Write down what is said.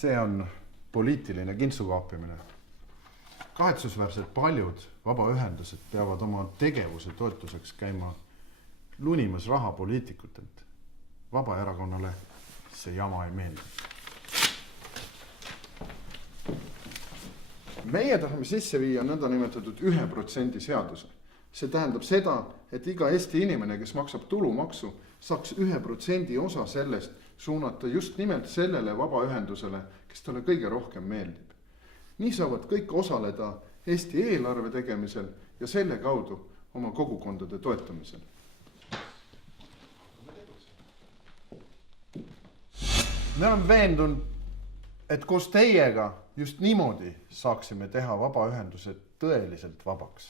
See on poliitiline kintsukaapimine. Kahetsusväärselt paljud vabaühendused peavad oma tegevuse toetuseks käima lunimas raha poliitikutelt. Vabaerakonnale see jama ei meeldi. Meie tahame sisse viia nõndanimetatud 1% seaduse. See tähendab seda, et iga Eesti inimene, kes maksab tulumaksu, saaks 1% osa sellest suunata just nimelt sellele vabaühendusele, kes talle kõige rohkem meeldib. Nii saavad kõik osaleda Eesti eelarve tegemisel ja selle kaudu oma kogukondade toetamisel. Me oleme veendunud, et koos teiega just niimoodi saaksime teha vabaühendused tõeliselt vabaks.